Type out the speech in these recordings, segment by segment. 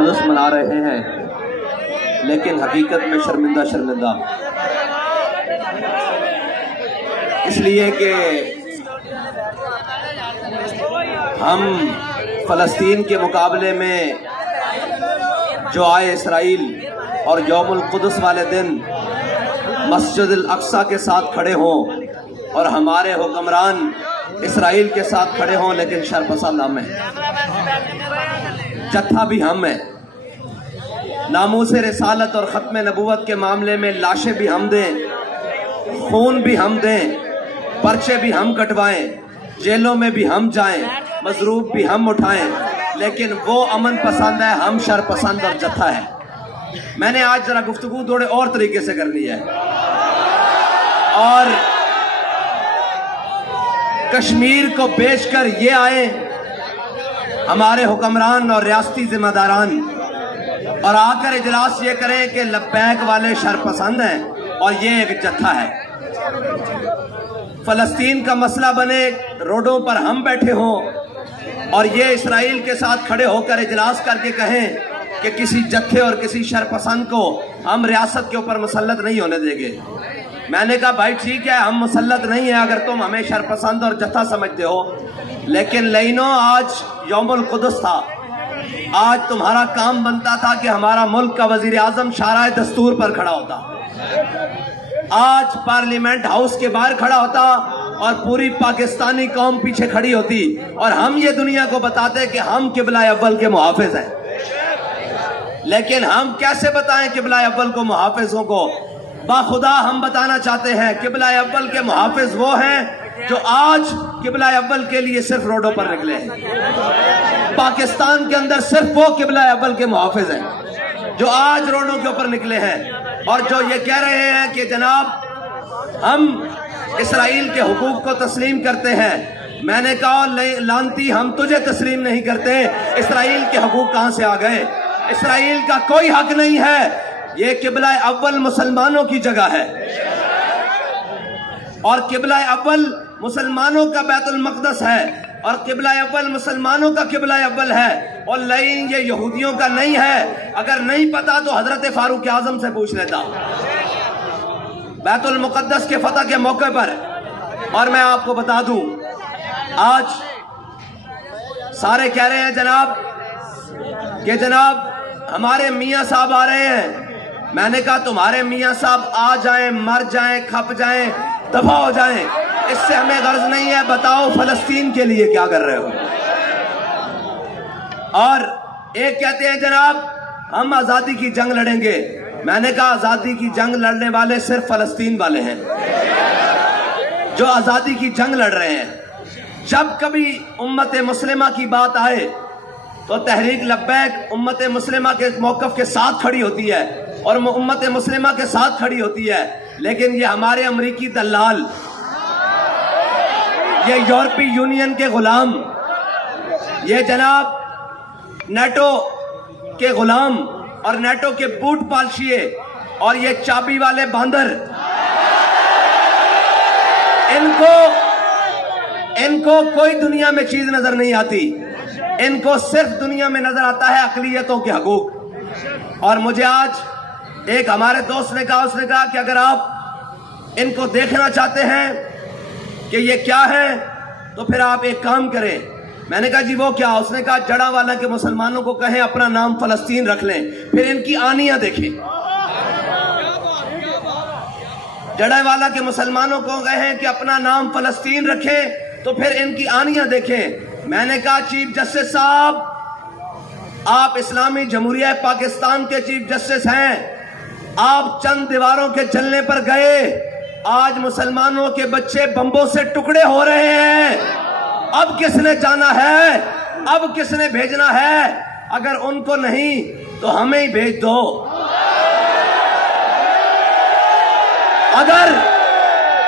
القدس منا رہے ہیں، لیکن حقیقت میں شرمندہ شرمندہ، اس لیے کہ ہم فلسطین کے مقابلے میں جو آئے اسرائیل اور یوم القدس والے دن مسجد الاقصی کے ساتھ کھڑے ہوں اور ہمارے حکمران اسرائیل کے ساتھ کھڑے ہوں، لیکن شرپسند ہم ہیں، جتھا بھی ہم ہیں، ناموس رسالت اور ختم نبوت کے معاملے میں لاشیں بھی ہم دیں، خون بھی ہم دیں، پرچے بھی ہم کٹوائیں، جیلوں میں بھی ہم جائیں، مضروب بھی ہم اٹھائیں، لیکن وہ امن پسند ہے، ہم شر پسند اور جتھا ہے۔ میں نے آج ذرا گفتگو تھوڑے اور طریقے سے کرنی ہے، اور کشمیر کو بیچ کر یہ آئے ہمارے حکمران اور ریاستی ذمہ داران، اور آ کر اجلاس یہ کریں کہ لبیک والے شر پسند ہیں اور یہ ایک جتھا ہے۔ فلسطین کا مسئلہ بنے، روڈوں پر ہم بیٹھے ہوں اور یہ اسرائیل کے ساتھ کھڑے ہو کر اجلاس کر کے کہیں کہ کسی جتھے اور کسی شر پسند کو ہم ریاست کے اوپر مسلط نہیں ہونے دیں گے۔ میں نے کہا بھائی ٹھیک ہے، ہم مسلط نہیں ہیں اگر تم ہمیں شر پسند اور جتھا سمجھتے ہو، لیکن لینو آج یوم القدس تھا، آج تمہارا کام بنتا تھا کہ ہمارا ملک کا وزیر اعظم شارع دستور پر کھڑا ہوتا، آج پارلیمنٹ ہاؤس کے باہر کھڑا ہوتا اور پوری پاکستانی قوم پیچھے کھڑی ہوتی، اور ہم یہ دنیا کو بتاتے کہ ہم قبلہ اول کے محافظ ہیں۔ لیکن ہم کیسے بتائیں قبلہ اول کو محافظوں کو؟ باخدا ہم بتانا چاہتے ہیں قبلہ اول کے محافظ وہ ہیں جو آج قبلہ اول کے لیے صرف روڈوں پر نکلے ہیں۔ پاکستان کے اندر صرف وہ قبلہ اول کے محافظ ہیں جو آج روڈوں کے اوپر نکلے ہیں اور جو یہ کہہ رہے ہیں کہ جناب ہم اسرائیل کے حقوق کو تسلیم کرتے ہیں۔ میں نے کہا لانتی، ہم تجھے تسلیم نہیں کرتے، اسرائیل کے حقوق کہاں سے آ گئے؟ اسرائیل کا کوئی حق نہیں ہے، یہ قبلہ اول مسلمانوں کی جگہ ہے، اور قبلہ اول مسلمانوں کا بیت المقدس ہے، اور قبلہ اول مسلمانوں کا قبلہ اول ہے، اور لیکن یہ یہودیوں کا نہیں ہے۔ اگر نہیں پتا تو حضرت فاروق اعظم سے پوچھ لیتا بیت المقدس کے فتح کے موقع پر۔ اور میں آپ کو بتا دوں، آج سارے کہہ رہے ہیں جناب ہمارے میاں صاحب آ رہے ہیں۔ میں نے کہا تمہارے میاں صاحب آ جائیں، مر جائیں، کھپ جائیں، دفع ہو جائیں، اس سے ہمیں غرض نہیں ہے، بتاؤ فلسطین کے لیے کیا کر رہے ہو؟ اور ایک کہتے ہیں جناب ہم آزادی کی جنگ لڑیں گے۔ میں نے کہا آزادی کی جنگ لڑنے والے صرف فلسطین والے ہیں جو آزادی کی جنگ لڑ رہے ہیں۔ جب کبھی امت مسلمہ کی بات آئے تو تحریک لبیک امت مسلمہ کے موقف کے ساتھ کھڑی ہوتی ہے اور امت مسلمہ کے ساتھ کھڑی ہوتی ہے، لیکن یہ ہمارے امریکی دلال، یہ یورپی یونین کے غلام، یہ جناب نیٹو کے غلام اور نیٹو کے بوٹ پالشیے اور یہ چابی والے باندر، ان کو کوئی دنیا میں چیز نظر نہیں آتی، ان کو صرف دنیا میں نظر آتا ہے اقلیتوں کے حقوق۔ اور مجھے آج ایک ہمارے دوست نے کہا، اس نے کہا کہ اگر آپ ان کو دیکھنا چاہتے ہیں کہ یہ کیا ہے تو پھر آپ ایک کام کریں۔ میں نے کہا جی وہ کیا؟ اس نے کہا جڑا والا کے مسلمانوں کو کہیں اپنا نام فلسطین رکھ لیں، پھر ان کی آنیاں دیکھیں۔ جڑا والا کے مسلمانوں کو کہیں کہ اپنا نام فلسطین رکھیں تو پھر ان کی آنیاں دیکھیں۔ میں نے کہا چیف جسٹس صاحب، آپ اسلامی جمہوریہ پاکستان کے چیف جسٹس ہیں، آپ چند دیواروں کے جلنے پر گئے، آج مسلمانوں کے بچے بمبوں سے ٹکڑے ہو رہے ہیں، اب کس نے جانا ہے؟ اب کس نے بھیجنا ہے؟ اگر ان کو نہیں تو ہمیں ہی بھیج دو۔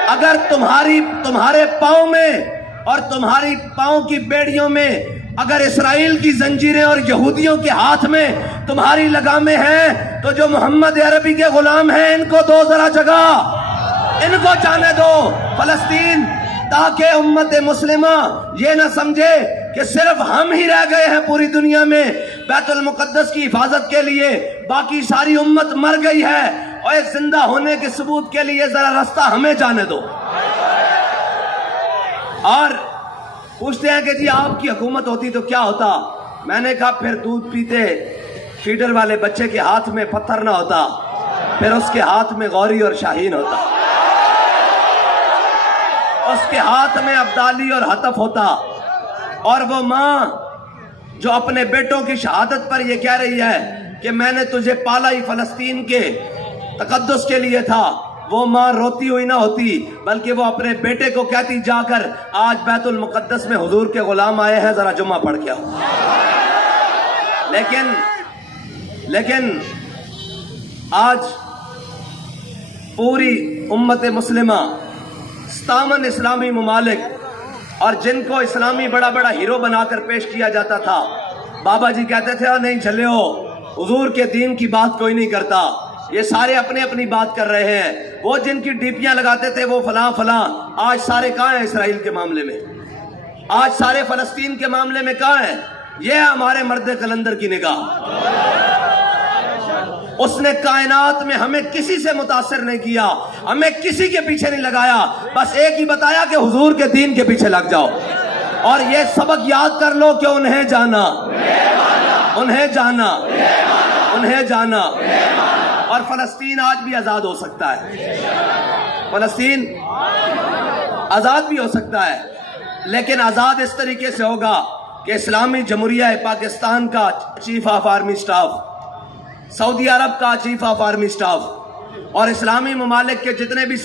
اگر تمہارے پاؤں میں اور تمہاری پاؤں کی بیڑیوں میں اگر اسرائیل کی زنجیریں اور یہودیوں کے ہاتھ میں تمہاری لگامیں ہیں تو جو محمد عربی کے غلام ہیں ان کو دو ذرا جگہ، ان کو جانے دو فلسطین، تاکہ امت مسلمہ یہ نہ سمجھے کہ صرف ہم ہی رہ گئے ہیں پوری دنیا میں، بیت المقدس کی حفاظت کے لیے باقی ساری امت مر گئی ہے، اور اس زندہ ہونے کے ثبوت کے لیے ذرا راستہ ہمیں جانے دو۔ اور پوچھتے ہیں کہ جی آپ کی حکومت ہوتی تو کیا ہوتا؟ میں نے کہا پھر دودھ پیتے فیڈر والے بچے کے ہاتھ میں پتھر نہ ہوتا، پھر اس کے ہاتھ میں غوری اور شاہین ہوتا، اس کے ہاتھ میں ابدالی اور حتف ہوتا، اور وہ ماں جو اپنے بیٹوں کی شہادت پر یہ کہہ رہی ہے کہ میں نے تجھے پالا ہی فلسطین کے تقدس کے لیے تھا، وہ ماں روتی ہوئی نہ ہوتی، بلکہ وہ اپنے بیٹے کو کہتی جا کر آج بیت المقدس میں حضور کے غلام آئے ہیں، ذرا جمعہ پڑھ کے آؤ۔ لیکن آج پوری امت مسلمہ 57 اسلامی ممالک، اور جن کو اسلامی بڑا بڑا ہیرو بنا کر پیش کیا جاتا تھا، بابا جی کہتے تھے نہیں چلے ہو، حضور کے دین کی بات کوئی نہیں کرتا، یہ سارے اپنی اپنی بات کر رہے ہیں، وہ جن کی ڈیپیاں لگاتے تھے وہ فلاں فلاں، آج سارے کہاں ہیں اسرائیل کے معاملے میں؟ آج سارے فلسطین کے معاملے میں کہاں ہیں؟ یہ ہمارے مرد قلندر کی نگاہ۔ اس نے کائنات میں ہمیں کسی سے متاثر نہیں کیا، ہمیں کسی کے پیچھے نہیں لگایا، بس ایک ہی بتایا کہ حضور کے دین کے پیچھے لگ جاؤ۔ اور یہ سبق یاد کر لو کہ انہیں جانا، انہیں جانا، انہیں جانا، اور فلسطین آج بھی آزاد ہو سکتا ہے، فلسطین آزاد بھی ہو سکتا ہے، لیکن آزاد اس طریقے سے ہوگا کہ اسلامی جمہوریہ پاکستان کا چیف آف آرمی سٹاف، سعودی عرب کا چیف آف آرمی سٹاف، اور اسلامی ممالک کے جتنے بھی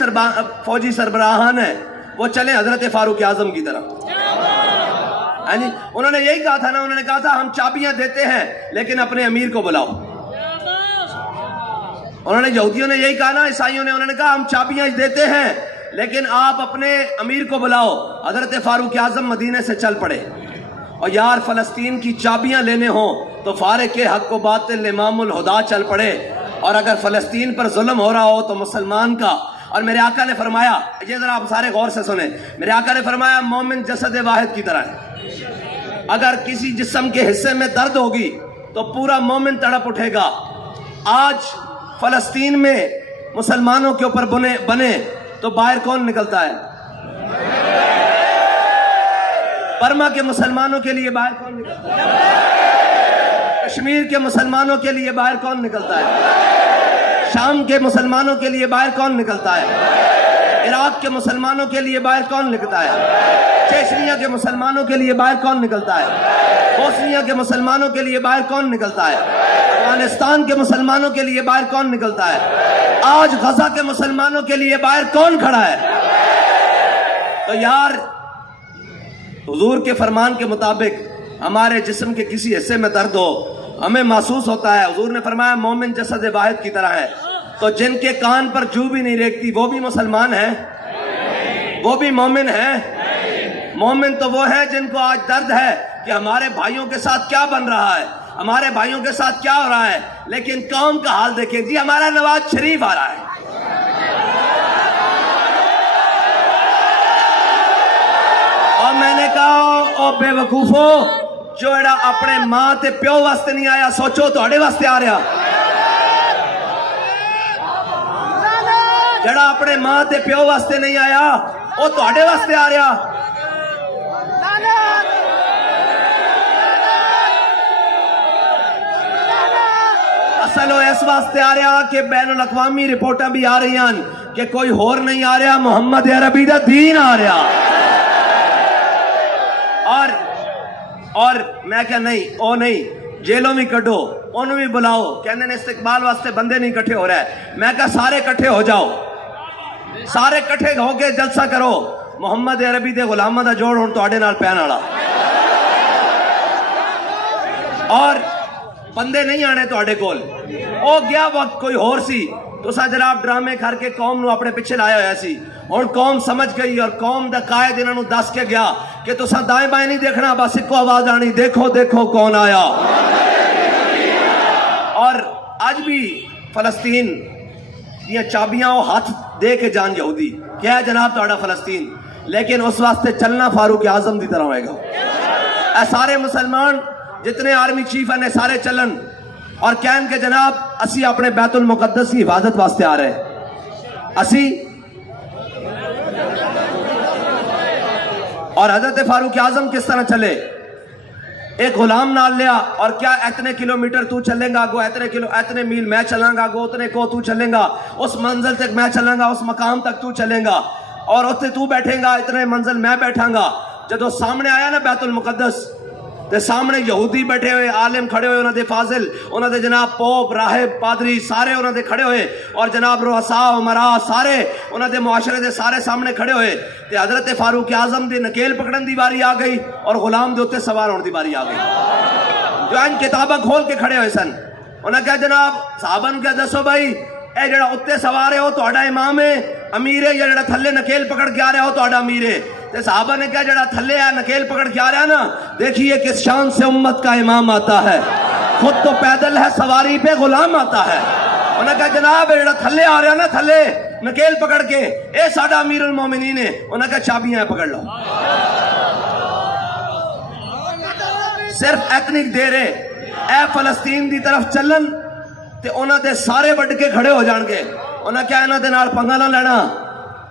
فوجی سربراہان ہیں وہ چلیں حضرت فاروق اعظم کی طرح۔ انہوں نے یہی کہا تھا نا، انہوں نے کہا تھا ہم چابیاں دیتے ہیں لیکن اپنے امیر کو بلاؤ۔ انہوں نے یہودیوں نے یہی کہا نا، عیسائیوں نے، انہوں نے کہا ہم چابیاں دیتے ہیں لیکن آپ اپنے امیر کو بلاؤ۔ حضرت فاروق اعظم مدینے سے چل پڑے، اور یار فلسطین کی چابیاں لینے ہوں تو فارق حق و باطل امام الہدا چل پڑے، اور اگر فلسطین پر ظلم ہو رہا ہو تو مسلمان کا۔ اور میرے آقا نے فرمایا، یہ ذرا آپ سارے غور سے سنیں، میرے آقا نے فرمایا مومن جسد واحد کی طرح ہے، اگر کسی جسم کے حصے میں درد ہوگی تو پورا مومن تڑپ اٹھے گا۔ آج فلسطین میں مسلمانوں کے اوپر بنے تو باہر کون نکلتا ہے؟ برما کے مسلمانوں کے لیے باہر کون نکلتا ہے؟ کشمیر کے مسلمانوں کے لیے باہر کون نکلتا ہے؟ شام کے مسلمانوں کے لیے باہر کون نکلتا ہے؟ عراق کے مسلمانوں کے لیے باہر کون نکلتا ہے؟ چیچنیا کے مسلمانوں کے لیے باہر کون نکلتا ہے؟ بوسنیا کے مسلمانوں کے لیے باہر کون نکلتا ہے؟ افغانستان کے مسلمانوں کے لیے باہر کون نکلتا ہے؟ آج غزہ کے مسلمانوں کے لیے باہر کون کھڑا ہے؟ تو یار حضور کے فرمان کے مطابق ہمارے جسم کے کسی حصے میں درد ہو، ہمیں محسوس ہوتا ہے، حضور نے فرمایا مومن جسد واحد کی طرح ہے، تو جن کے کان پر جو بھی نہیں ریکتی وہ بھی مسلمان ہیں، وہ بھی مومن ہیں۔ مومن تو وہ ہے جن کو آج درد ہے کہ ہمارے بھائیوں کے ساتھ کیا بن رہا ہے، ہمارے بھائیوں کے ساتھ کیا ہو رہا ہے، لیکن قوم کا حال دیکھیں جی، ہمارا نواز شریف آ رہا ہے۔ اور میں نے کہا او بے وقوفو، جو ایڈا اپنے ماں تے پیو واسطے نہیں آیا، سوچو تو اڑے واسطے آ رہا۔ جڑا اپنے ماں تے پیو واسطے نہیں آیا وہ تو اڑے واسطے آ رہا۔ اصل وہ اس واسطے آ رہا کہ بین الاقوامی رپورٹاں بھی آ رہی ہیں کہ کوئی اور نہیں آ رہا، محمد عربی دا دین آ رہا۔ اور میں کہا نہیں، او نہیں، جیلوں بھی کٹو، انہوں بھی بلاؤ، کہنے نے استقبال واسطے بندے نہیں کٹھے ہو رہے ہیں۔ میں کہا سارے کٹھے ہو جاؤ، سارے کٹھے ہو کے جلسہ کرو، محمد عربی دے غلامہ دا جوڑ ہون تواڈے نال پین والا، اور بندے نہیں آنے تواڈے کول۔ او گیا وقت کوئی اور سی، تسا جناب ڈرامے کر کے قوم نو اپنے پیچھے لایا ہوا سی، اور قوم سمجھ گئی، اور قوم دا قائد انہوں دس کے گیا کہ تسا دائیں بائیں نہیں دیکھنا، بس ایک آواز آنی، دیکھو دیکھو کون آیا۔ اور آج بھی فلسطین یہ چابیاں وہ ہاتھ دے کے جان یہودی کیا ہے جناب تہاڈا فلسطین، لیکن اس واسطے چلنا فاروق اعظم دی طرح ہوئے گا۔ اے سارے مسلمان جتنے آرمی چیف ہیں سارے چلن اور کہن کہ جناب اسی اپنے بیت المقدس کی حفاظت واسطے آ رہے ہیں اسی. اور حضرت فاروق اعظم کس طرح چلے؟ ایک غلام نال لیا اور کیا اتنے کلومیٹر تو چلیں گا گو اتنے میل میں چلاں گا گو اتنے کو تو چلیں گا اس منزل تک میں چلاں گا اس مقام تک تو چلیں گا اور اتنے تو بیٹھیں گا اتنے منزل میں بیٹھاں گا. جدو سامنے آیا نا بیت المقدس تے سامنے یہودی بیٹھے ہوئے عالم کھڑے ہوئے انہوں دے فاضل انہوں دے جناب پوپ راہب پادری سارے انہوں دے کھڑے ہوئے اور جناب رؤساء عمراء سارے انہوں دے معاشرے دے سارے سامنے کھڑے ہوئے تے حضرت فاروق اعظم دی نکیل پکڑن دی باری آ گئی اور غلام دے اوتے سوار ہونے دی باری آ گئی. جو ان کتاباں کھول کے کھڑے ہوئے سن انہوں نے کہا جناب صحابہ نے کہا دسو بھائی اے جڑا اوتے سوار ہے وہ تہاڈا امام ہے امیر ہے یا جڑا تھلے نکیل پکڑ کے آ رہا ہے وہ تہاڈا امیر ہے؟ تے صحابہ نے کہا جڑا تھلے ہے نکیل پکڑ کے آ رہا ہے نا دیکھیے کس شان سے امت کا امام آتا ہے خود تو پیدل ہے سواری پہ غلام آتا ہے. انہوں نے کہا جناب جڑا تھلے آ رہا ہے نا تھلے نکیل پکڑ کے اے ساڈا امیر المومنین ہے. انہوں نے کہا چابیاں پکڑ لو. صرف ایتنک دے رہے اے فلسطین دی طرف چلن تے انہوں دے سارے بڑھ کے کھڑے ہو جان گے. انہوں نے کہا انہوں دے نال پنگا نہ لینا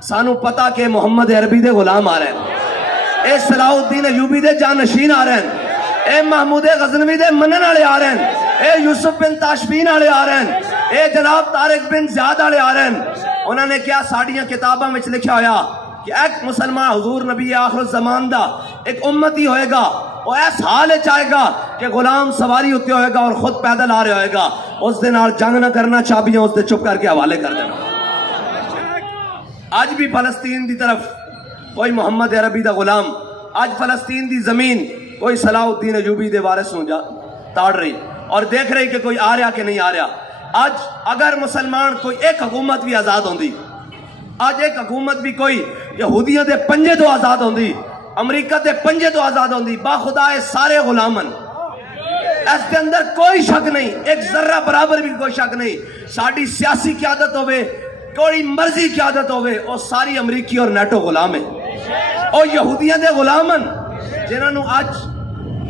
سانو پتا کہ محمد عربی دے غلام آ رہے ہیں اے صلاح الدین ایوبی دے جانشین آ رہے ہیں اے محمود غزنوی دے منن والے آ رہے ہیں اے یوسف بن تاشفین والے آ رہے ہیں اے جناب طارق بن زیاد والے آ رہے ہیں. انہوں نے کیا ساڑیاں کتاباں میں لکھا ہویا کہ ایک مسلمان حضور نبی آخر الزمان دا ایک امتی ہوئے گا وہ ایس حال چاہے گا کہ غلام سواری ہوتے ہوئے گا اور خود پیدل آ رہے ہوئے گا اس دے نال جنگ نہ کرنا چابیاں اس دے چپ کر کے حوالے کر دینا. آج بھی فلسطین دی طرف کوئی محمد عربی دا غلام آج فلسطین دی زمین کوئی صلاح الدین ایوبی دے وارث ہوں جا تاڑ رہی اور دیکھ رہی کہ کوئی آ رہا کہ نہیں آ رہا. آج اگر مسلمان کوئی ایک حکومت بھی آزاد ہوندی آج ایک حکومت بھی کوئی یہودیاں دے پنجے تو آزاد ہوندی امریکہ دے پنجے تو آزاد ہوندی با خدا سارے غلامن اس کے اندر کوئی شک نہیں ایک ذرہ برابر بھی کوئی شک نہیں. ساڑی سیاسی قیادت ہوئے کوئی مرضی قیادت ہوئے وہ ساری امریکی اور نیٹو غلام ہیں اور یہودیاں دے غلامن جنہوں نے آج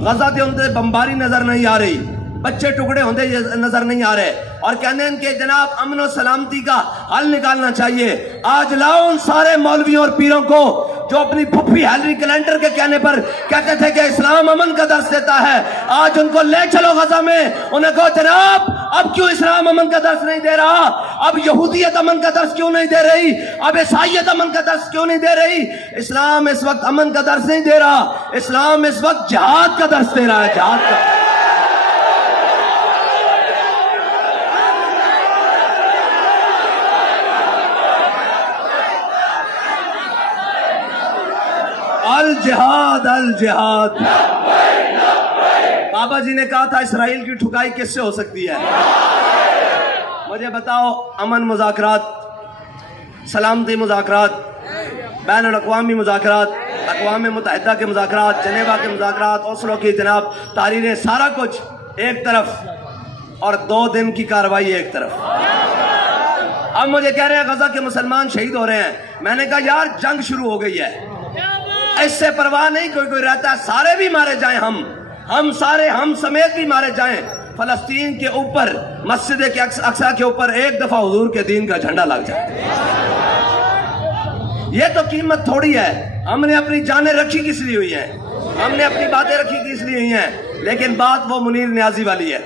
غزہ دے اندر بمباری نظر نہیں آ رہی بچے ٹکڑے ہوندے نظر نہیں آ رہے اور کہتے ہیں کہ جناب امن و سلامتی کا حل نکالنا چاہیے. آج لاؤ ان سارے مولویوں اور پیروں کو جو اپنی پھپھی ہیلری کلنٹر کے کہنے پر کہتے تھے کہ اسلام امن کا درس دیتا ہے آج ان کو لے چلو غزہ میں انہیں کہو جناب اب کیوں اسلام امن کا درس نہیں دے رہا اب یہودیت امن کا درس کیوں نہیں دے رہی اب عیسائیت امن کا درس کیوں نہیں دے رہی. اسلام اس وقت امن کا درس نہیں دے رہا اسلام اس وقت جہاد کا درس دے رہا ہے جہاد کا. الجہاد الجہاد. بابا جی نے کہا تھا اسرائیل کی ٹھکائی کس سے ہو سکتی ہے؟ مجھے بتاؤ امن مذاکرات سلامتی مذاکرات بین الاقوامی مذاکرات اقوام متحدہ کے مذاکرات جنیوا کے مذاکرات اوسلو کی جناب تحریریں سارا کچھ ایک طرف اور 2 دن کی کارروائی ایک طرف. اب مجھے کہہ رہے ہیں غزہ کے مسلمان شہید ہو رہے ہیں. میں نے کہا یار جنگ شروع ہو گئی ہے اس سے پرواہ نہیں کوئی رہتا ہے سارے بھی مارے جائیں ہم سارے ہم سمیت بھی مارے جائیں. فلسطین کے اوپر مسجد کے اقصی کے اوپر ایک دفعہ حضور کے دین کا جھنڈا لگ جائے یہ تو قیمت تھوڑی ہے. ہم نے اپنی جانیں رکھی کس لیے ہوئی ہیں ہم نے اپنی باتیں رکھی کس لیے ہوئی ہیں. لیکن بات وہ منیر نیازی والی ہے.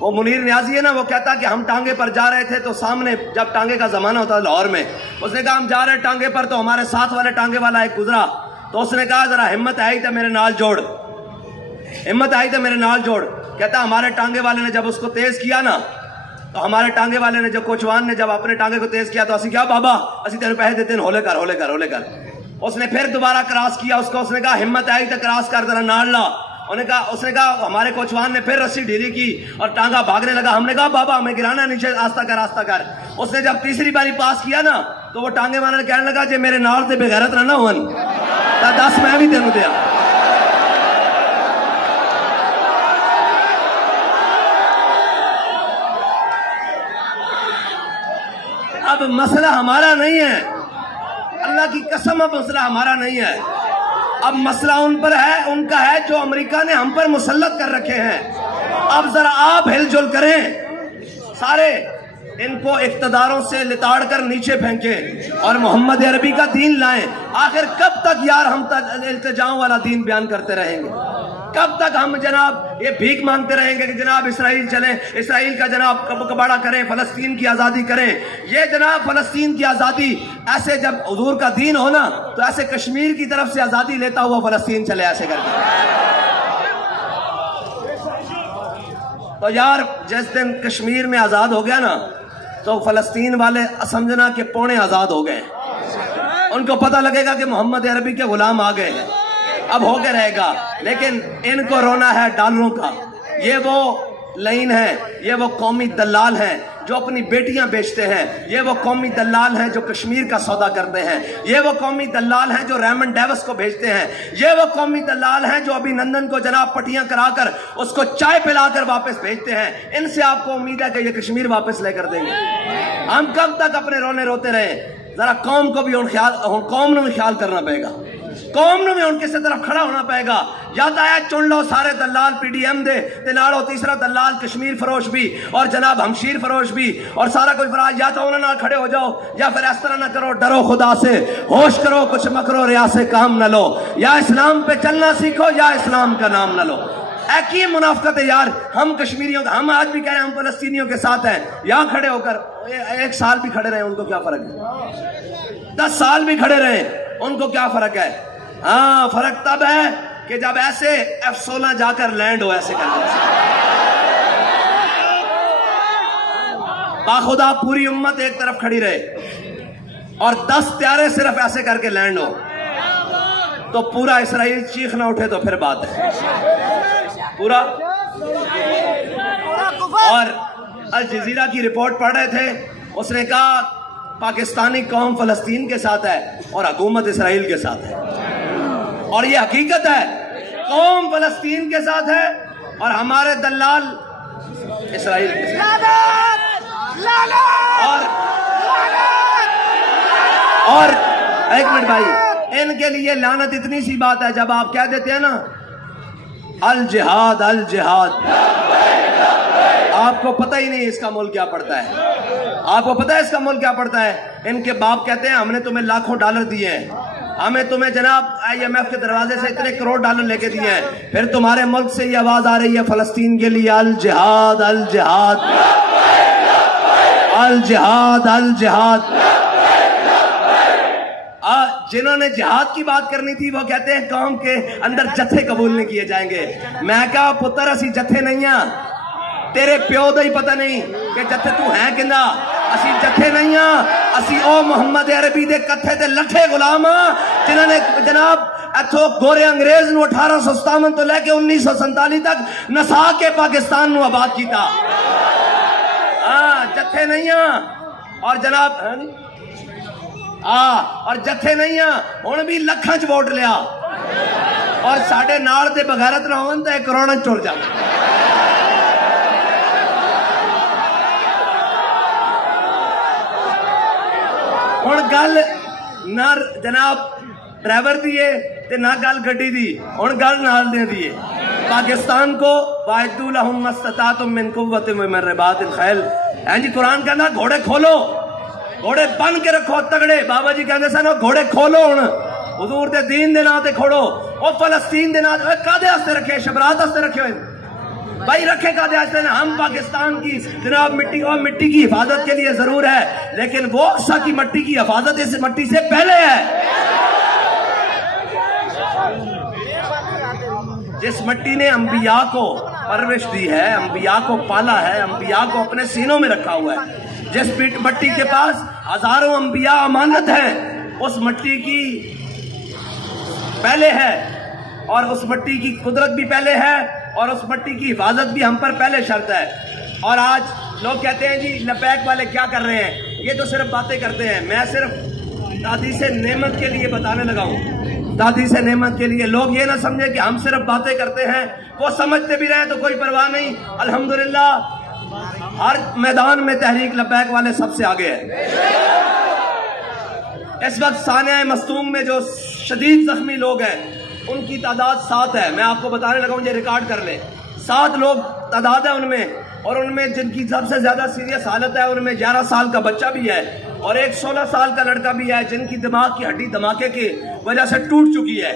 وہ منیر نیازی ہے نا وہ کہتا کہ ہم ٹانگے پر جا رہے تھے تو سامنے جب ٹانگے کا زمانہ ہوتا لاہور میں اس نے کہا ہم جا رہے ٹانگے پر تو ہمارے ساتھ والے ٹانگے والا ایک گزرا تو اس نے کہا ذرا ہمت آئی تو میرے نال جوڑ ہمت آئی تو میرے نال جوڑ. کہتا ہمارے ٹانگے والے نے جب اس کو تیز کیا نا تو ہمارے ٹانگے والے نے جب کوچوان نے جب اپنے ٹانگے کو تیز کیا تو اسی کیا بابا اسی تیرے پیسے دیتے ہیں ہولے کر. اس نے پھر دوبارہ کراس کیا اس کو اس نے کہا ہمت آئی تو کراس کر ذرا نال لا. اس نے کہا ہمارے کوچوان نے پھر رسی ڈھیلی کی اور ٹانگا بھاگنے لگا. ہم نے کہا بابا ہمیں گرانا نیچے آستہ کر. اس نے جب تیسری باری پاس کیا نا تو وہ ٹانگے والے نے کہنے لگا جی میرے نال سے بغیرت نہ ہون 10 میں بھی تینوں دیا. اب مسئلہ ہمارا نہیں ہے اللہ کی قسم اب مسئلہ ہمارا نہیں ہے. اب مسئلہ ان پر ہے، ان کا ہے جو امریکہ نے ہم پر مسلط کر رکھے ہیں. اب ذرا آپ ہل جل کریں، سارے ان کو اقتداروں سے لتاڑ کر نیچے پھینکیں اور محمد عربی کا دین لائیں. آخر کب تک یار ہم التجاؤں والا دین بیان کرتے رہیں گے؟ کب تک ہم جناب یہ بھیک مانگتے رہیں گے کہ جناب اسرائیل چلیں، اسرائیل کا جناب کباڑہ کریں، فلسطین کی آزادی کریں؟ یہ جناب فلسطین کی آزادی ایسے جب حضور کا دین ہونا تو ایسے کشمیر کی طرف سے آزادی لیتا ہوا فلسطین چلے ایسے کر کے. تو یار جس دن کشمیر میں آزاد ہو گیا نا تو فلسطین والے سمجھنا کہ پونے آزاد ہو گئے. ان کو پتہ لگے گا کہ محمد عربی کے غلام آ گئے ہیں، اب ہو کے رہے گا. لیکن ان کو رونا ہے ڈالروں کا. یہ وہ لائن ہے، یہ وہ قومی دلال ہیں جو اپنی بیٹیاں بیچتے ہیں، یہ وہ قومی دلال ہیں جو کشمیر کا سودا کرتے ہیں، یہ وہ قومی دلال ہیں جو ریمنڈ ڈیوس کو بھیجتے ہیں، یہ وہ قومی دلال ہیں جو ابھی نندن کو جناب پٹیاں کرا کر اس کو چائے پلا کر واپس بھیجتے ہیں. ان سے آپ کو امید ہے کہ یہ کشمیر واپس لے کر دیں گے. ہم کب تک اپنے رونے روتے رہے؟ ذرا قوم کو بھی قوم نے بھی خیال کرنا پڑے گا، قوم نے بھی ان کسی طرف کھڑا ہونا پائے گا. یا تو ہے چن لو سارے دلال پی ڈی ایم دے تے نالو تیسرا دلال کشمیر فروش بھی اور جناب ہمشیر فروش بھی اور سارا کوئی فراج، یا تو انہوں نے کھڑے ہو جاؤ یا پھر اس طرح نہ کرو. ڈرو خدا سے، ہوش کرو، کچھ مکرو ریا سے کام نہ لو. یا اسلام پہ چلنا سیکھو یا اسلام کا نام نہ لو. ایک ہی منافقت ہے یار. ہم کشمیریوں کا، ہم آج بھی کہہ رہے ہیں ہم فلسطینیوں کے ساتھ ہیں. یہاں کھڑے ہو کر 1 سال بھی کھڑے رہے ان کو کیا فرق ہے؟ 10 سال بھی کھڑے رہے ان کو کیا فرق ہے؟ ہاں فرق تب ہے کہ جب ایسے F-16 جا کر لینڈ ہو ایسے کر کے. باخدا پوری امت ایک طرف کھڑی رہے اور 10 طیارے صرف ایسے کر کے لینڈ ہو تو پورا اسرائیل چیخ نہ اٹھے تو پھر بات ہے پورا. اور الجزیرہ کی رپورٹ پڑھ رہے تھے، اس نے کہا پاکستانی قوم فلسطین کے ساتھ ہے اور حکومت اسرائیل کے ساتھ ہے. اور یہ حقیقت ہے، قوم فلسطین کے ساتھ ہے اور ہمارے دلال اسرائیل کے ساتھ. اور ایک منٹ بھائی، ان کے لیے لعنت اتنی سی بات ہے جب آپ کہہ دیتے ہیں نا الجہاد الجہاد، آپ کو پتہ ہی نہیں اس کا مول کیا پڑتا ہے. آپ کو پتہ ہے اس کا مول کیا پڑتا ہے؟ ان کے باپ کہتے ہیں ہم نے تمہیں لاکھوں ڈالر دیے ہیں، ہمیں تمہیں جناب IMF کے دروازے سے اتنے کروڑ ڈالر لے کے دیے ہیں، پھر تمہارے ملک سے یہ آواز آ رہی ہے فلسطین کے لیے الجہاد الجہاد الجہاد الجہاد. جنہوں نے جہاد کی بات کرنی تھی وہ کہتے ہیں قوم کے اندر جتھے قبول نہیں کیے جائیں گے. میں کہا پتر اسی جتھے نہیں ہیں، تیرے پیو دا ہی پتہ نہیں کہ جتھے تو ہیں کندا. اسی جتھے نہیں ہیں، اسی او محمد عربی دے کتھے تے لٹھے غلام ہاں جنہوں نے جناب ایتھو گورے انگریز نو 1857 تو لے کے 1947 تک نسا کے پاکستان نو آباد کیتا. جتھے نہیں ہیں اور جناب اور جتھے نہیں ہیں ہن بھی لکھاں چ ووٹ لیا اور ساڈے نال دے بغیرت نہ ہون تے کروڑاں چڑ جاندے. ہن گل نہ جناب ڈرائیور دیے تے نہ گل گڈی دی، ہن گل نال دے دیے. پاکستان کو وَاعِدُّوا لَهُم مَّا اسْتَطَعْتُم مِّن قُوَّةٍ وَمِن رِّبَاطِ الْخَيْلِ. جی قرآن کہنا گھوڑے کھولو، گھوڑے بن کے رکھو تگڑے. بابا جی کہندے سن گھوڑے کھولو ہن حضور دے دین دے نام تے کھوڑو. او فلسطین دے نام کادے واسطے رکھے؟ شبرات واسطے رکھے ہوئے بھائی، رکھے کادے واسطے؟ ہم پاکستان کی جناب مٹی اور مٹی کی حفاظت کے لیے ضرور ہے، لیکن وہ اقصی کی مٹی کی حفاظت اس مٹی سے پہلے ہے. جس مٹی نے انبیاء کو پرورش دی ہے، انبیاء کو پالا ہے، انبیاء کو اپنے سینوں میں رکھا ہوا ہے، جس مٹی کے پاس ہزاروں انبیاء امانت ہیں، اس مٹی کی پہلے ہے اور اس مٹی کی قدرت بھی پہلے ہے اور اس مٹی کی حفاظت بھی ہم پر پہلے شرط ہے. اور آج لوگ کہتے ہیں جی لبیک والے کیا کر رہے ہیں، یہ تو صرف باتیں کرتے ہیں. میں صرف حدیث نعمت کے لیے بتانے لگا ہوں، حدیث نعمت کے لیے. لوگ یہ نہ سمجھے کہ ہم صرف باتیں کرتے ہیں، وہ سمجھتے بھی رہیں تو کوئی پرواہ نہیں. الحمدللہ ہر میدان میں تحریک لبیک والے سب سے آگے ہیں. اس وقت سانحہ مصدوم میں جو شدید زخمی لوگ ہیں ان کی تعداد 7 ہے. میں آپ کو بتانے لگا ہوں, یہ ریکارڈ کر لیں. 7 لوگ تعداد ہے ان میں, اور ان میں جن کی سب سے زیادہ سیریس حالت ہے ان میں 11 سال کا بچہ بھی ہے اور ایک 16 سال کا لڑکا بھی ہے جن کی دماغ کی ہڈی دھماکے کی وجہ سے ٹوٹ چکی ہے.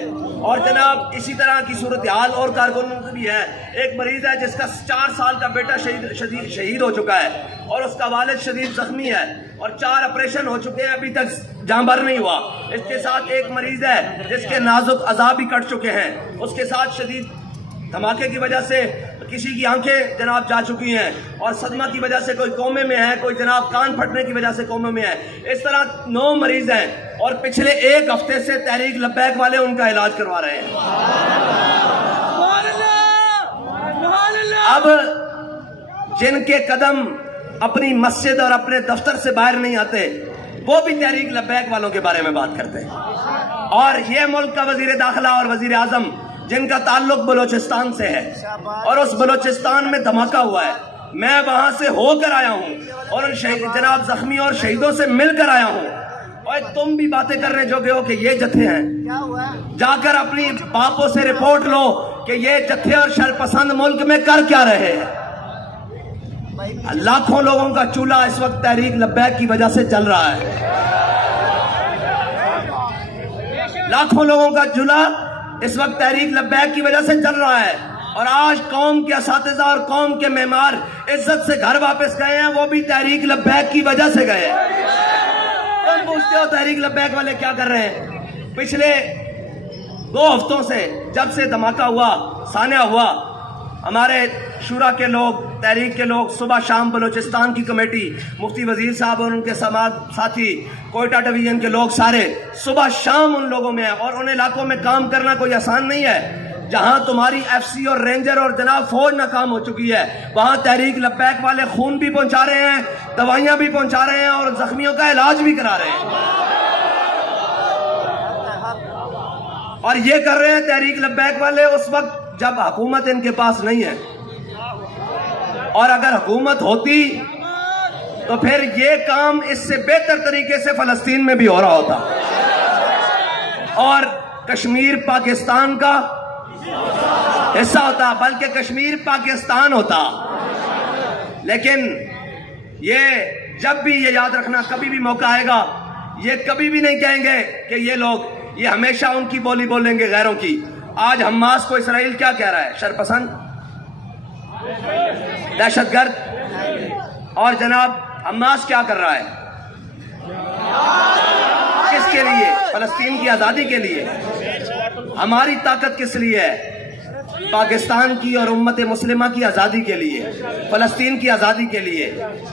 اور جناب اسی طرح کی صورتحال اور کارکنوں کی بھی ہے. ایک مریض ہے جس کا 4 سال کا بیٹا شہید ہو چکا ہے اور اس کا والد شدید زخمی ہے اور 4 آپریشن ہو چکے ہیں, ابھی تک جاں بر نہیں ہوا. اس کے ساتھ ایک مریض ہے جس کے نازک اعضاء بھی کٹ چکے ہیں. اس کے ساتھ شدید دھماکے کی وجہ سے کسی کی آنکھیں جناب جا چکی ہیں اور صدمہ کی وجہ سے کوئی کومے میں ہے, کوئی جناب کان پھٹنے کی وجہ سے کومے میں ہے. اس طرح 9 مریض ہیں اور پچھلے 1 ہفتے سے تحریک لبیک والے ان کا علاج کروا رہے ہیں. اب جن کے قدم اپنی مسجد اور اپنے دفتر سے باہر نہیں آتے وہ بھی تحریک لبیک والوں کے بارے میں بات کرتے ہیں. اور یہ ملک کا وزیر داخلہ اور وزیر اعظم جن کا تعلق بلوچستان سے ہے اور اس بلوچستان میں دھماکہ ہوا ہے, میں وہاں سے ہو کر آیا ہوں اور ان جناب زخمی اور شہیدوں سے مل کر آیا ہوں. اور تم بھی باتیں کرنے جو گے ہو کہ یہ جتھے ہیں, جا کر اپنی باپوں سے رپورٹ لو کہ یہ جتھے اور شرپسند ملک میں کر کیا رہے ہیں. لاکھوں لوگوں کا چولہا اس وقت تحریک لبیک کی وجہ سے جل رہا ہے. لاکھوں لوگوں کا چولہا اس وقت تحریک لبیک کی وجہ سے چل رہا ہے. اور آج قوم کے اساتذہ اور قوم کے معمار عزت سے گھر واپس گئے ہیں, وہ بھی تحریک لبیک کی وجہ سے گئے ہیں. تم پوچھتے ہو تحریک لبیک والے کیا کر رہے ہیں؟ پچھلے 2 ہفتوں سے جب سے دھماکہ ہوا, سانحہ ہوا, ہمارے شورا کے لوگ, تحریک کے لوگ صبح شام بلوچستان کی کمیٹی, مفتی وزیر صاحب اور ان کے ساتھی, کوئٹہ ڈویژن کے لوگ سارے صبح شام ان لوگوں میں ہیں. اور ان علاقوں میں کام کرنا کوئی آسان نہیں ہے جہاں تمہاری ایف سی اور رینجر اور جناب فوج ناکام ہو چکی ہے. وہاں تحریک لبیک والے خون بھی پہنچا رہے ہیں, دوائیاں بھی پہنچا رہے ہیں اور زخمیوں کا علاج بھی کرا رہے ہیں. اور یہ کر رہے ہیں تحریک لبیک والے اس وقت جب حکومت ان کے پاس نہیں ہے. اور اگر حکومت ہوتی تو پھر یہ کام اس سے بہتر طریقے سے فلسطین میں بھی ہو رہا ہوتا اور کشمیر پاکستان کا حصہ ہوتا, بلکہ کشمیر پاکستان ہوتا. لیکن یہ جب بھی یہ یاد رکھنا, کبھی بھی موقع آئے گا یہ کبھی بھی نہیں کہیں گے کہ یہ لوگ, یہ ہمیشہ ان کی بولی بولیں گے غیروں کی. آج حماس کو اسرائیل کیا کہہ رہا ہے؟ شرپسند, دہشت گرد. اور جناب حماس کیا کر رہا ہے؟ کس کے لیے؟ فلسطین کی آزادی کے لیے. ہماری طاقت کس لیے ہے؟ پاکستان کی اور امت مسلمہ کی آزادی کے لیے, فلسطین کی آزادی کے لیے.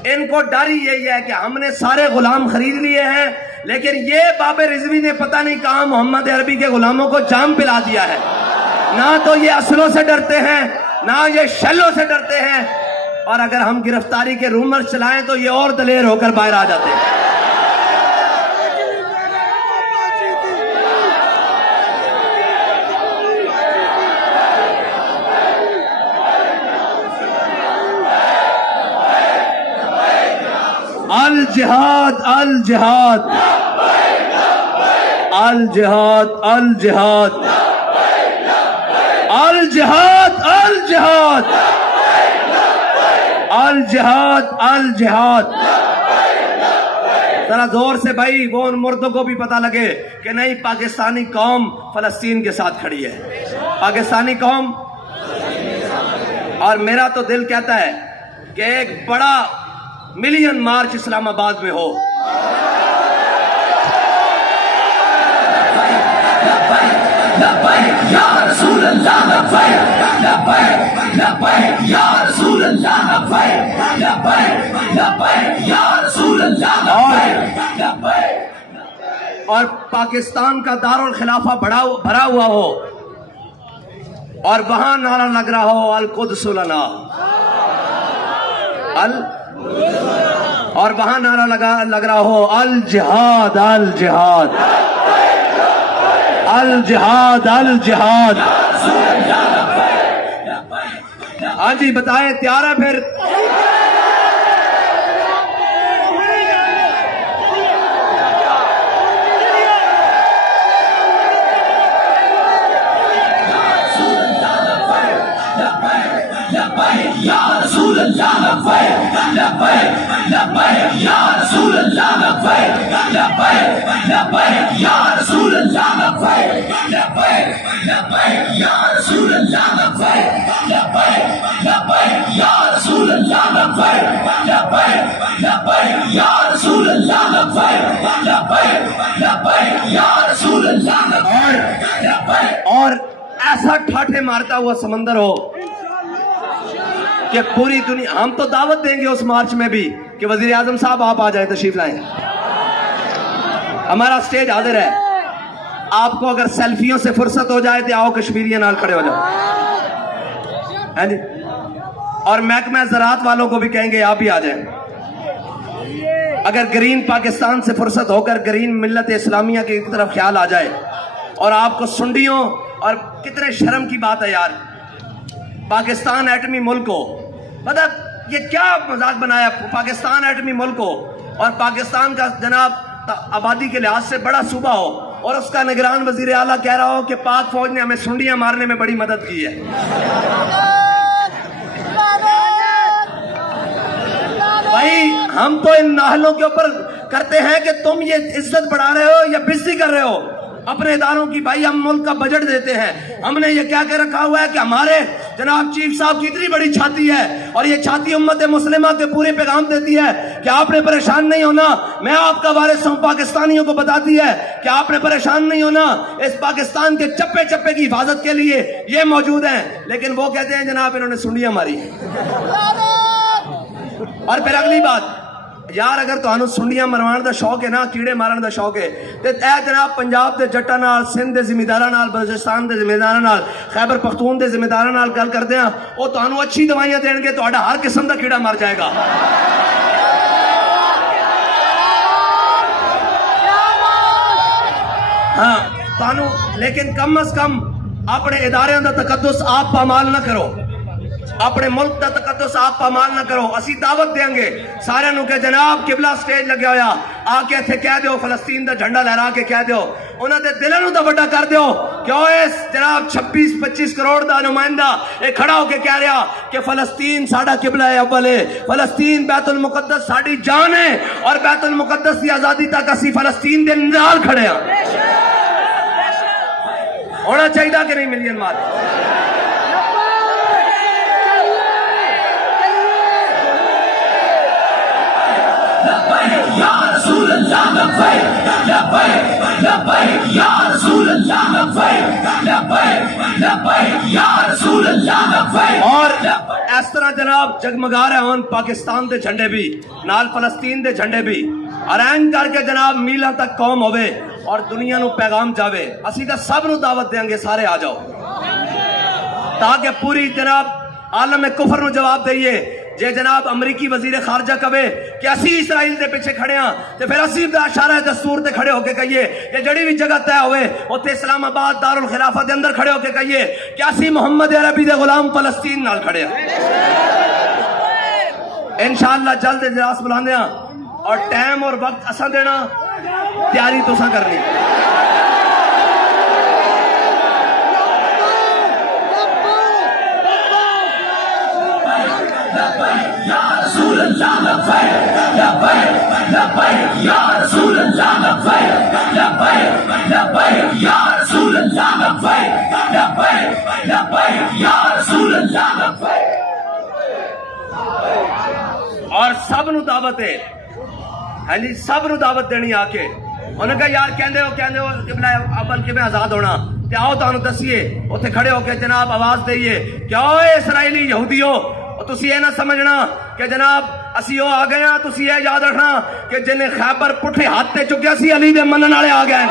ان کو ڈر ہی یہی ہے کہ ہم نے سارے غلام خرید لیے ہیں, لیکن یہ باب رضوی نے پتہ نہیں کہاں محمد عربی کے غلاموں کو جام پلا دیا ہے. نہ تو یہ اسلوں سے ڈرتے ہیں, نہ یہ شلوں سے ڈرتے ہیں, اور اگر ہم گرفتاری کے رومر چلائیں تو یہ اور دلیر ہو کر باہر آ جاتے ہیں. الجہاد الجہاد الجہاد الجہاد الجہاد الجہاد الجہاد الجہاد. ذرا زور سے بھائی, وہ ان مردوں کو بھی پتہ لگے کہ نہیں, پاکستانی قوم فلسطین کے ساتھ کھڑی ہے. پاکستانی قوم. اور میرا تو دل کہتا ہے کہ ایک بڑا ملین مارچ اسلام آباد میں ہو. لبیک یا رسول اللہ, لبیک لبیک لبیک یا رسول اللہ, لبیک لبیک لبیک یا رسول اللہ, لبیک لبیک. اور پاکستان کا دارالخلافہ بھرا ہوا ہو اور وہاں نعرہ لگ رہا ہو القدس لنا, اور وہاں نعرہ لگ رہا ہو الجہاد الجہاد الجہاد الجہاد. ہاں جی بتائیں, تیار ہے پھر؟ اور ایسا ٹھاٹھے مارتا ہوا سمندر ہو کہ پوری دنیا. ہم تو دعوت دیں گے اس مارچ میں بھی کہ وزیر اعظم صاحب آپ آ جائیں, تشریف لائیں, ہمارا سٹیج حاضر ہے. آپ کو اگر سیلفیوں سے فرصت ہو جائے تو آؤ کشمیریوں نال کھڑے ہو جاؤ, ہیں جی. اور محکمہ زراعت والوں کو بھی کہیں گے آپ بھی آ جائیں. اگر گرین پاکستان سے فرصت ہو کر گرین ملت اسلامیہ کی طرف خیال آ جائے اور آپ کو سنڈیوں, اور کتنے شرم کی بات ہے یار, پاکستان ایٹمی ملک ہو, مطلب یہ کیا مذاق بنایا, پاکستان ایٹمی ملک ہو اور پاکستان کا جناب آبادی کے لحاظ سے بڑا صوبہ ہو اور اس کا نگران وزیر اعلیٰ کہہ رہا ہو کہ پاک فوج نے ہمیں سنڈیاں مارنے میں بڑی مدد کی ہے. بھائی ہم تو ان ناہلوں کے اوپر کرتے ہیں کہ تم یہ عزت بڑھا رہے ہو یا بےعزتی کر رہے ہو اپنے اداروں کی. بھائی ہم ملک کا بجٹ دیتے ہیں, ہم نے یہ کیا کہ رکھا ہوا ہے کہ ہمارے جناب چیف صاحب کی اتنی بڑی چھاتی ہے اور یہ چھاتی امت مسلمہ کے پورے پیغام دیتی ہے کہ آپ نے پریشان نہیں ہونا, میں آپ کا وارث ہوں. پاکستانیوں کو بتاتی ہے کہ آپ نے پریشان نہیں ہونا, اس پاکستان کے چپے چپے کی حفاظت کے لیے یہ موجود ہیں. لیکن وہ کہتے ہیں جناب انہوں نے سنڈیاں ماری. اور پھر اگلی بات, یار اگر تہانوں سنڈیاں مروانے دا شوق ہے نا, کیڑے مارن دا شوق ہے, تے اے جناب پنجاب دے جٹاں نال, سندھ دے ذمہ نال, بلوچستان دے ذمہ نال, خیبر پختون دے ذمہ نال گل کردے ہاں, او تہانوں اچھی دوائیاں دین گے, تہاڈا ہر قسم دا کیڑا مر جائے گا. ہاں تہانوں, لیکن کم از کم اپنے اداریاں دا تقدس آپ پامال نہ کرو, اپنے ملک دا تقدس آپ پامال نہ کرو. اسی دعوت دیں گے سارے نو کہ جناب قبلہ سٹیج لگیا ہویا, آ کے اتھے کہہ دیو, فلسطین دا جھنڈا لہرا کے کہہ دیو, انہاں دے دلاں نو دا بڑا کر دیو کہ اوے جناب 26-25 کروڑ دا نمائندہ اے کھڑا ہو کے کہہ رہا کہ فلسطین ساڈا قبلہ ہے اول ہے, فلسطین بیت المقدس ساڈی جان ہے, اور بیت المقدس دی آزادی تک اسی فلسطین دے نال کھڑے ہاں. ہونا چاہیے کہ نہیں ملین مارچ؟ یا رسول اللہ لبیک لبیک لبیک یا رسول اللہ لبیک لبیک لبیک یا رسول اللہ لبیک. اور اس طرح جناب جگمگا رہے ہون پاکستان دے جھنڈے بھی نال, فلسطین دے جھنڈے بھی, ارینج کر کے جناب میلاں تک قوم ہوئے اور دنیا نو پیغام جاوے. اسی تا سب نو دعوت دیں گے سارے آ جاؤ, تاکہ پوری جناب عالم کفر نو جواب دئیے. جے جناب امریکی وزیر خارجہ کہے کہ اسی اسرائیل دے پیچھے کھڑے ہاں, تو پھر اسی اشارہ دستور تے کھڑے ہو کے کہیے کہ جڑی بھی جگہ طے ہوئے اوتھے اسلام آباد دارالخلافہ دے اندر کھڑے ہو کے کہیے کہ اسی محمد عربی دے غلام فلسطین نال کھڑے ہیں. انشاءاللہ جلد اجلاس بلاندے ہاں, اور ٹائم اور وقت اساں دینا, تیاری تساں کرنی. یا رسول اللہ لبیک لبیک لبیک یا رسول اللہ لبیک لبیک لبیک یا رسول اللہ لبیک لبیک لبیک یا رسول اللہ لبیک. اور سب نو دعوت ہے, ہاں جی سب نو دعوت دینی آ کے. انہوں نے کہا یار کہندے ہو قبلہ اول کیویں آزاد ہونا, تے آؤ تانوں دسیے. اوتھے کھڑے ہو کے جناب آواز دئیے کہ اوے اسرائیلی یہودیو, تسی یہ نہ سمجھنا کہ جناب اسی وہ آ گئے ہیں, تسی یہ یاد رکھنا کہ جنہیں خیبر پٹھے ہاتھ تے چکے سی علی دے منن والے آ گئے.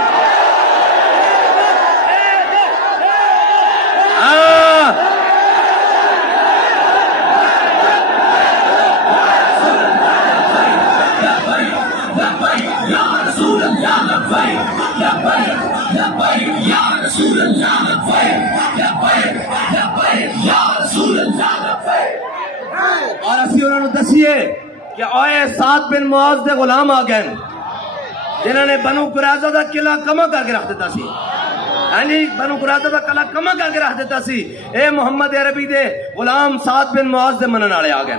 یا رسول اللہ لبیک لبیک لبیک یا رسول اللہ لبیک لبیک لبیک یا رسول اللہ لبیک. اور اسی انہوں نے دسیے کہ اوے سعد بن معاذ دے غلام آ گئے جنہوں نے بنو قریظہ دا قلعہ کما کر کے رکھ دیتا سی. ہاں جی بنو قریظہ دا قلعہ کما کر کے رکھ دیتا سی. اے محمد عربی دے غلام سعد بن معاذ دے منن والے آ گئے.